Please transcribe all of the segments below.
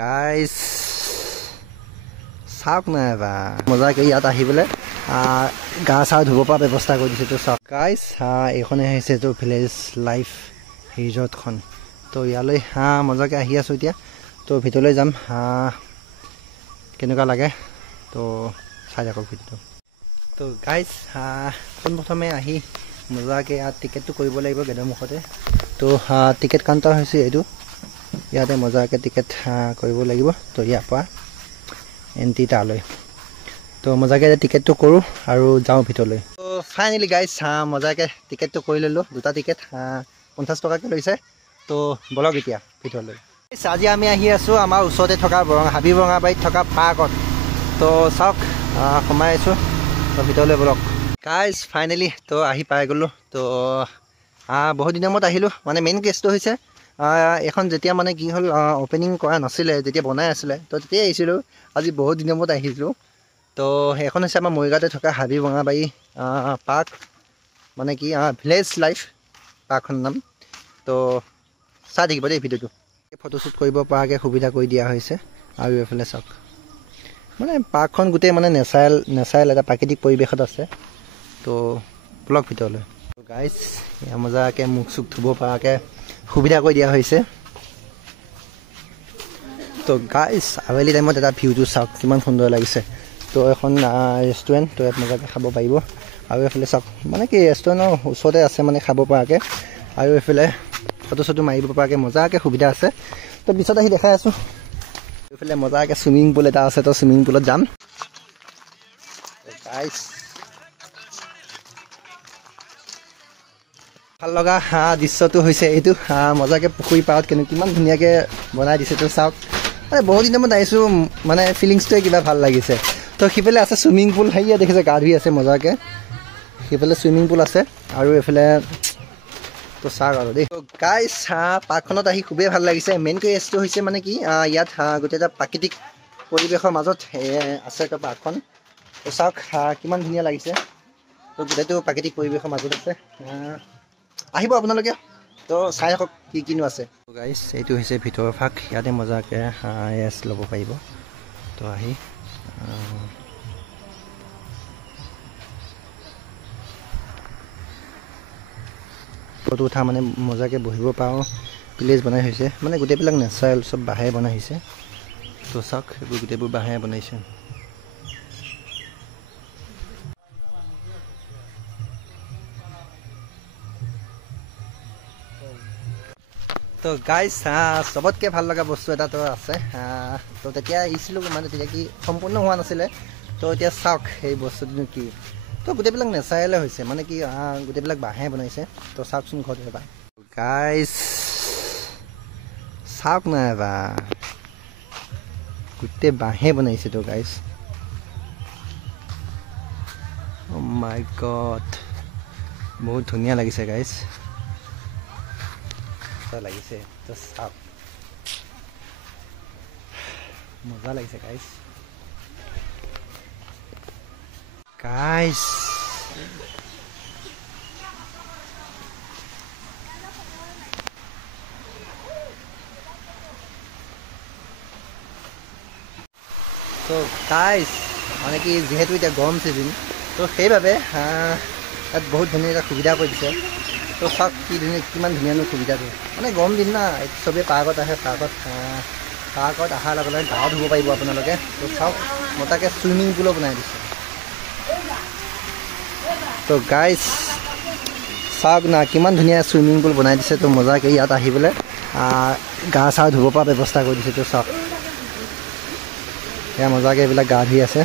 Guys চাওক নাই বা মজাকে ইয়াত আহি পেলাই গা চা ধুব পৰা ব্যৱস্থা কৰি দিছে। তো চাওক গাইস এইখনে হৈছে তো ভিলেজ লাইফ ৰিজৰ্টখন। তো ইয়ালৈ মজাকে আহি আছোঁ এতিয়া। তো ভিতৰলৈ যাম, কেনেকুৱা লাগে তো চাই থাকক ভিডিঅ'টো। তো গাইস পোনপ্ৰথমে আহি মজাকে ইয়াত টিকেটটো কৰিব লাগিব গেটৰ মুখতে। তো টিকেট কাউণ্টাৰ হৈছে এইটো, ইয়াতে মজাকে টিকেট কৰিব লাগিব। তো ইয়াৰ পৰা এণ্ট্ৰি তালৈ। তো মজাকে টিকেটটো কৰোঁ আৰু যাওঁ ভিতৰলৈ। তো ফাইনেলি গাইজ মজাকে টিকেটটো কৰি ল'লোঁ। দুটা টিকেট 50 টকাকৈ লৈছে। তো বলক এতিয়া ভিতৰলৈ। আজি আমি আহি আছোঁ আমাৰ ওচৰতে থকা হাবি বৰঙাবাৰীত থকা পাৰ্কত। তো চাওক সোমাই আছোঁ। তো ভিতৰলৈ বলক গাইজ। ফাইনেলি তো আহি পাই গ'লোঁ। তো বহুত দিনৰ মূৰত আহিলোঁ। মানে মেইন কেছটো হৈছে এখন যেতিয়া মানে কি হ'ল অ'পেনিং কৰা নাছিলে, যেতিয়া বনাই আছিলে, তো তেতিয়াই আহিছিলোঁ। আজি বহুত দিনৰ মূৰত আহিছিলোঁ। তো সেইখন হৈছে আমাৰ মৰিগাঁৱতে থকা হাবি বৰঙাবাৰী পাৰ্ক, মানে কি ভিলেজ লাইফ পাৰ্কখনৰ নাম। তো চাই থাকিব দেই ভিডিঅ'টো। ফটোশ্বুট কৰিব পৰাকৈ সুবিধা কৰি দিয়া হৈছে। আৰু এইফালে চাওক মানে পাৰ্কখন গোটেই মানে নেচাৰেল এটা প্ৰাকৃতিক পৰিৱেশত আছে। তো ব্লগ ভিতৰলৈ গাইজ মজাকৈ মুখ চুখ ধুব পৰাকৈ সুবিধা কৰি দিয়া হৈছে। তো গাইজ আবেলি টাইমত এটা ভিউটো চাওক কিমান সুন্দৰ লাগিছে। তো এখন ৰেষ্টুৰেণ্ট, তো ইয়াত মজাকৈ খাব পাৰিব। আৰু এইফালে চাওক মানে কি ৰেষ্টুৰেণ্টৰ ওচৰতে আছে মানে খাব পৰাকৈ। আৰু এইফালে ফটো চটো মাৰিব পৰাকৈ মজাকৈ সুবিধা আছে। তো পিছত আহি দেখাই আছোঁ। এইফালে মজাকৈ চুইমিং পুল এটা আছে। তো চুইমিং পুলত যাম গাইজ। ভাল লগা দৃশ্যটো হৈছে এইটো। মজাকৈ পুখুৰী পাৰত কিমান ধুনীয়াকৈ বনাই দিছে। তো চাওক মানে বহুত দিনৰ মূৰত আহিছোঁ, মানে ফিলিংছটোৱে কিবা ভাল লাগিছে। তো সিফালে আছে চুইমিং পুল, সেয়া দেখিছে গা ধুই আছে মজাকৈ। সিফালে চুইমিং পুল আছে আৰু এইফালে তো চাওক আৰু দেই। তো গাইজ পাৰ্কখনত আহি খুবেই ভাল লাগিছে। মেইন কেছটো হৈছে মানে কি ইয়াত গোটেই এটা প্ৰাকৃতিক পৰিৱেশৰ মাজত আছে তো পাৰ্কখন। তো চাওক কিমান ধুনীয়া লাগিছে। তো গোটেইটো প্ৰাকৃতিক পৰিৱেশৰ মাজত আছে। আহিব আপোনালোকে। তো চাই থাকক কি কিনো আছে। গাইজ এইটো হৈছে ভিতৰৰ ভাগ, ইয়াতে মজাকৈ ৰেষ্ট ল'ব পাৰিব। তো আহি ফটো উঠা মানে মজাকৈ বহিব পাৰোঁ প্লেচ বনাই হৈছে। মানে গোটেইবিলাক নেচাৰেল চব বাঁহেৰে বনাই হৈছে। তো চাওক এইবোৰ গোটেইবোৰ বাঁহেৰে বনাইছে। তো গাইজ চবতকৈ ভাল লগা বস্তু এটা তো আছে। তো তেতিয়া আহিছিলোঁ মানে তেতিয়া কি সম্পূৰ্ণ হোৱা নাছিলে। তো এতিয়া চাওক সেই বস্তুটোনো কি। তো গোটেইবিলাক নেচাৰেলে হৈছে, মানে কি গোটেইবিলাক বাঁহে বনাইছে। তো চাওকচোন ঘৰত এবাৰ গাইজ চাওক নাই এবাৰ গোটেই বাঁহে বনাইছে। তো গাইজ অ' মাই গড বহুত ধুনীয়া লাগিছে গাইজ, লাগিছে। তো চাওক মজা লাগিছে গাইজ। গাইজ তো গাইজ মানে কি যিহেতু এতিয়া গৰম ছিজন, তো সেইবাবে তাত বহুত ধুনীয়া এটা সুবিধা কৰি দিছে। তো চাওক কি ধুনীয়া কিমান ধুনীয়ানো সুবিধাটো। মানে গৰম দিন না, চবেই পাৰ্কত আহে। পাৰ্কত অহাৰ লগে লগে গা ধুব পাৰিব আপোনালোকে। তো চাওক মজাকৈ চুইমিং পুলো বনাই দিছে। তো গাইজ চাওক না কিমান ধুনীয়া চুইমিং পুল বনাই দিছে। তো মজাকৈ ইয়াত আহি পেলাই গা চা ধুব পৰা ব্যৱস্থা কৰি দিছে। তো চাওক এয়া মজাকৈ এইবিলাক গা ধুই আছে।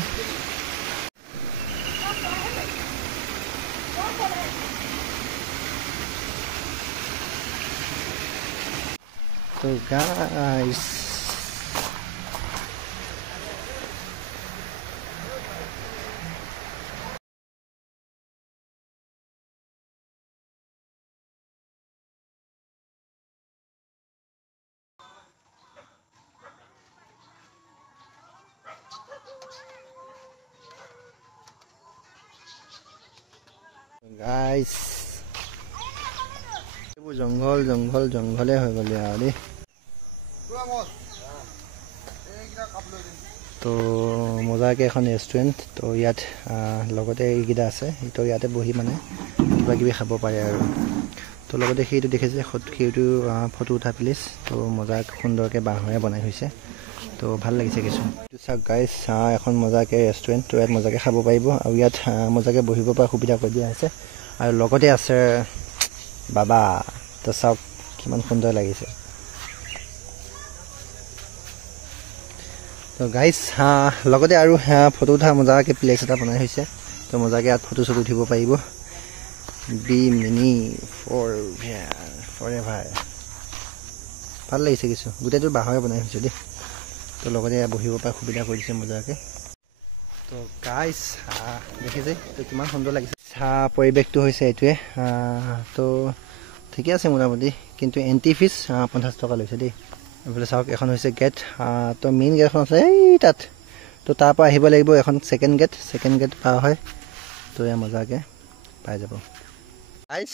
তো গাইজ এইবোৰ জংঘলে হৈ গ'লে আৰু দেই। তো মজাকৈ এখন ৰেষ্টুৰেণ্ট। তো ইয়াত লগতে এইকেইটা আছে, তো ইয়াতে বহি মানে কিবা কিবি খাব পাৰে আৰু। তো লগতে সেইটো দেখিছে, সেইটো ফটো উঠা প্লেচ। তো মজাক সুন্দৰকৈ বাঁহেৰে বনাই হৈছে, তো ভাল লাগিছে কিছু। চাওক গাইজ, এখন মজাকৈ ৰেষ্টুৰেণ্ট। তো ইয়াত মজাকৈ খাব পাৰিব আৰু ইয়াত মজাকৈ বহিব পৰা সুবিধা কৰি দিয়া হৈছে। আৰু লগতে আছে বাবা। তো চাওক কিমান সুন্দৰ লাগিছে। তো গাইজ লগতে আৰু ফটো উঠা মজাকৈ প্লেচ এটা বনাই হৈছে। তো মজাকৈ ইয়াত ফটো চটো উঠিব পাৰিব। Be mine forever. ভাল লাগিছে কিছু, গোটেইটো বাঁহৰে বনাই হৈছে দেই। তো লগতে বহিব পৰা সুবিধা কৰি দিছে মজাকৈ। তো গাইজ দেখিছে তো কিমান সুন্দৰ লাগিছে। পৰিৱেশটো হৈছে এইটোৱে। তো ঠিকে আছে মোটামুটি, কিন্তু এণ্ট্ৰি ফিজ 50 টকা লৈছে দেই। এইফালে চাওক, এখন হৈছে গেট। তো মেইন গেটখন আছে এই তাত। তো তাৰ পৰা আহিব লাগিব এখন ছেকেণ্ড গেট পাৰ হয়। তো এয়া মজাকৈ পাই যাব। গাইজ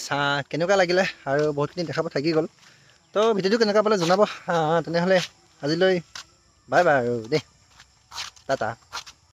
কেনেকুৱা লাগিলে, আৰু বহুতখিনি দেখাব থাকি গ'ল। তো ভিডিঅ'টো কেনেকুৱা পালে জনাব। তেনেহ'লে আজিলৈ বাই বাই আৰু দেই, টাটা।